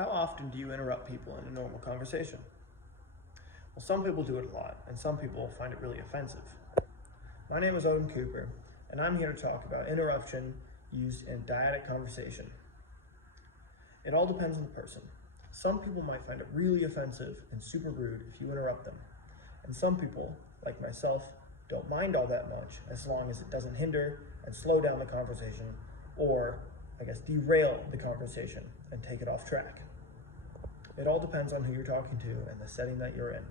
How often do you interrupt people in a normal conversation? Well, some people do it a lot, and some people find it really offensive. My name is Odin Cooper, and I'm here to talk about interruption used in dyadic conversation. It all depends on the person. Some people might find it really offensive and super rude if you interrupt them, and some people, like myself, don't mind all that much as long as it doesn't hinder and slow down the conversation or, derail the conversation and take it off track. It all depends on who you're talking to and the setting that you're in.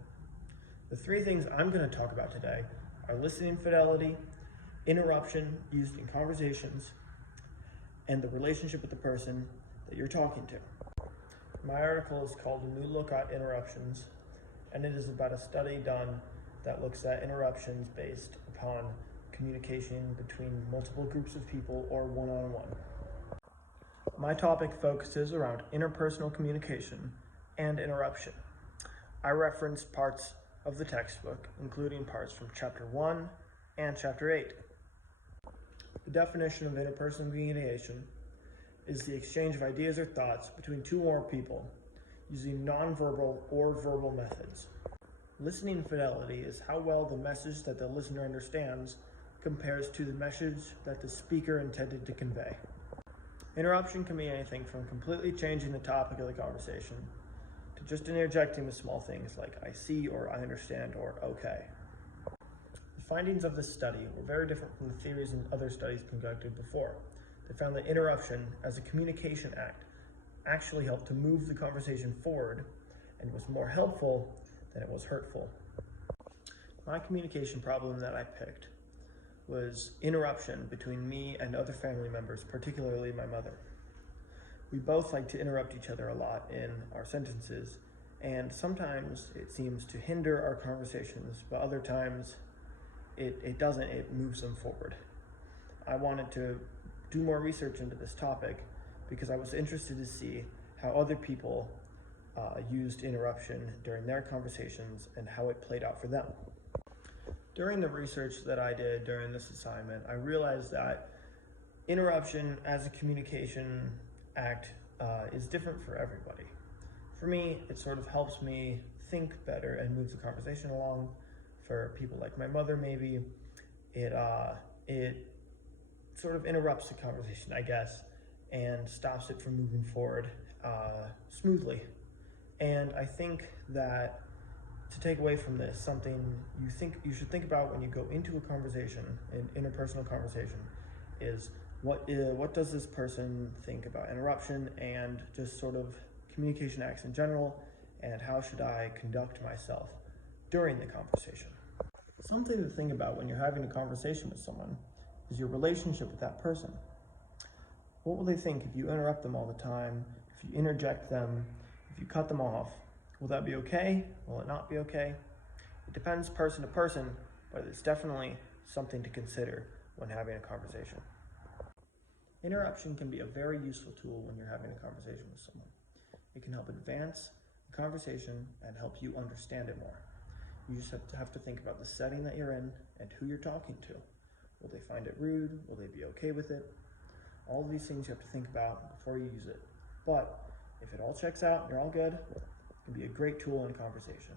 The three things I'm going to talk about today are listening fidelity, interruption used in conversations, and the relationship with the person that you're talking to. My article is called A New Look at Interruptions, and it is about a study done that looks at interruptions based upon communication between multiple groups of people or one-on-one. My topic focuses around interpersonal communication and interruption. I referenced parts of the textbook, including parts from Chapter 1 and Chapter 8. The definition of interpersonal communication is the exchange of ideas or thoughts between two or more people using nonverbal or verbal methods. Listening fidelity is how well the message that the listener understands compares to the message that the speaker intended to convey. Interruption can be anything from completely changing the topic of the conversation to just interjecting with small things like I see or I understand or okay. The findings of this study were very different from the theories and other studies conducted before. They found that interruption as a communication act actually helped to move the conversation forward and was more helpful than it was hurtful. My communication problem that I picked was interruption between me and other family members, particularly my mother. We both like to interrupt each other a lot in our sentences, and sometimes it seems to hinder our conversations, but other times it doesn't, it moves them forward. I wanted to do more research into this topic because I was interested to see how other people used interruption during their conversations and how it played out for them. During the research that I did during this assignment, I realized that interruption as a communication act is different for everybody. For me, it sort of helps me think better and move the conversation along. For people like my mother, maybe, it sort of interrupts the conversation, I guess, and stops it from moving forward smoothly. And I think that to take away from this, something you should think about when you go into a conversation, an interpersonal conversation, is what does this person think about interruption and just sort of communication acts in general, and how should I conduct myself during the conversation? Something to think about when you're having a conversation with someone is your relationship with that person. What will they think if you interrupt them all the time, if you interject them, if you cut them off? Will that be okay? Will it not be okay? It depends person to person, but it's definitely something to consider when having a conversation. Interruption can be a very useful tool when you're having a conversation with someone. It can help advance the conversation and help you understand it more. You just have to think about the setting that you're in and who you're talking to. Will they find it rude? Will they be okay with it? All of these things you have to think about before you use it. But if it all checks out and you're all good, it can be a great tool in a conversation.